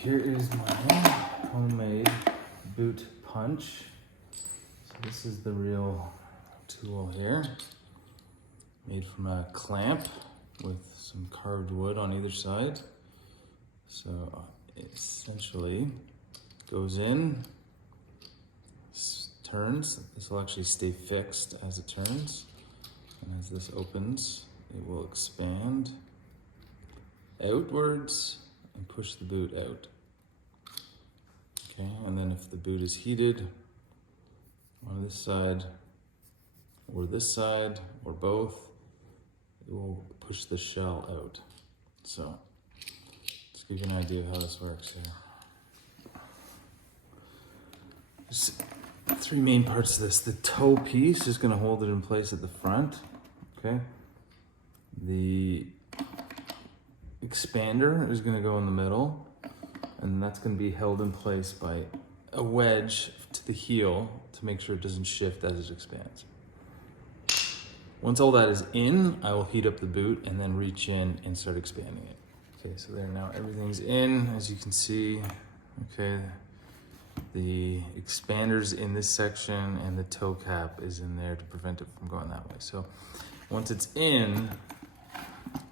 here is my homemade boot punch. So this is the real tool here, made from a clamp with some carved wood on either side. So it essentially goes in, turns. This will actually stay fixed as it turns. And as this opens, it will expand outwards and push the boot out. Okay, and then if the boot is heated on this side or both, it will push the shell out. So let's give you an idea of how this works here. There's three main parts to this. The toe piece is going to hold it in place at the front. Okay. The expander is going to go in the middle, and that's going to be held in place by a wedge to the heel to make sure it doesn't shift as it expands. Once all that is in, I will heat up the boot and then reach in and start expanding it. Okay, so there now everything's in, as you can see. Okay, the expander's in this section and the toe cap is in there to prevent it from going that way. So once it's in,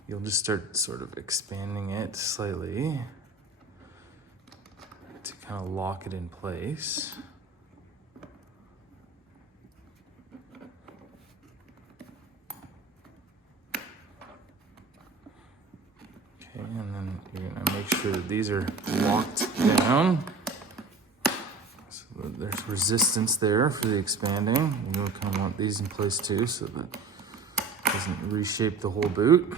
you'll just start sort of expanding it slightly to kind of lock it in place. Okay, and then you're gonna make sure that these are locked down. So that there's resistance there for the expanding. You're gonna kind of want these in place too so that it doesn't reshape the whole boot.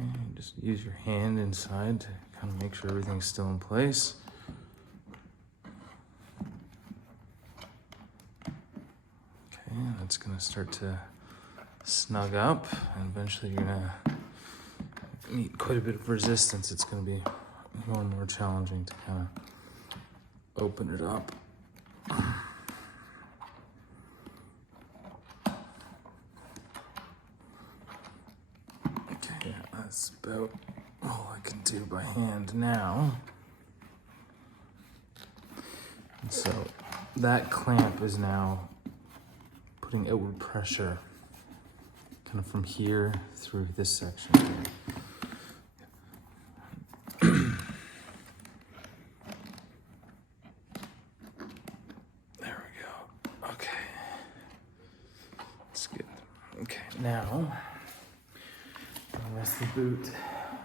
Okay, just use your hand inside to kind of make sure everything's still in place. Okay, that's gonna start to snug up, and eventually you're gonna meet quite a bit of resistance. It's gonna be more and more challenging to kind of open it up. Okay, that's about all I can do by hand now. And so that clamp is now putting outward pressure kind of from here through this section here. There we go. Okay. That's good. Okay, now I'll rest the boot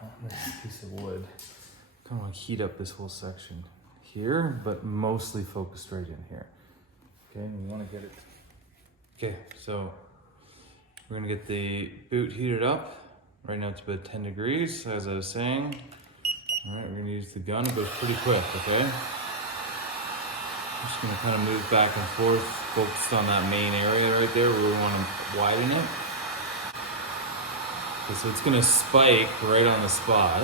on this piece of wood. Kind of want to heat up this whole section here, but mostly focused right in here. Okay, and we want to get it. Okay, so we're gonna get the boot heated up. Right now it's about 10 degrees, as I was saying. All right, we're gonna use the gun. It goes pretty quick, okay? I'm just gonna kind of move back and forth, focused on that main area right there where we wanna widen it. Okay, so it's gonna spike right on the spot.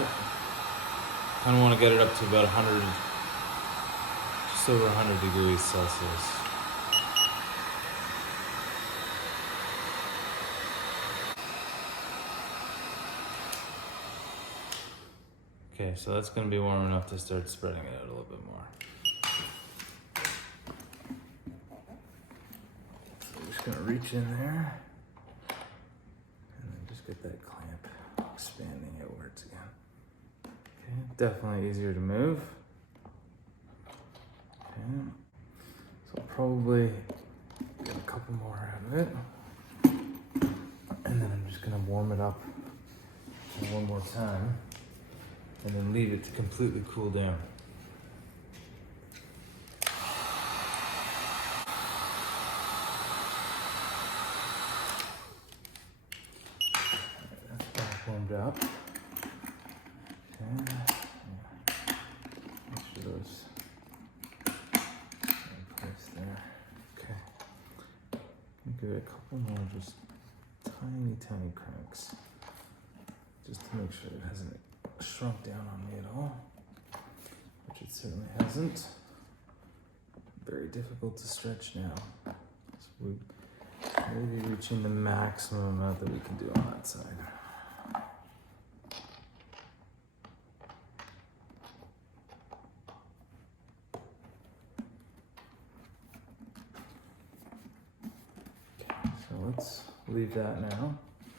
Kind of wanna get it up to about 100, just over 100 degrees Celsius. Okay, so that's gonna be warm enough to start spreading it out a little bit more. So I'm just gonna reach in there and then just get that clamp expanding outwards again. Okay, definitely easier to move. Okay, so I'll probably get a couple more out of it. And then I'm just gonna warm it up one more time, and then leave it to completely cool down. That's back warmed up. Okay. Make sure those are in place there. Okay. Give it a couple more just tiny cracks, just to make sure it hasn't shrunk down on me at all, which it certainly hasn't. Very difficult to stretch now. So we may be reaching the maximum amount that we can do on that side. So let's leave that now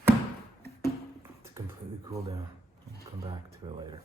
to completely cool down. We'll come back to it later.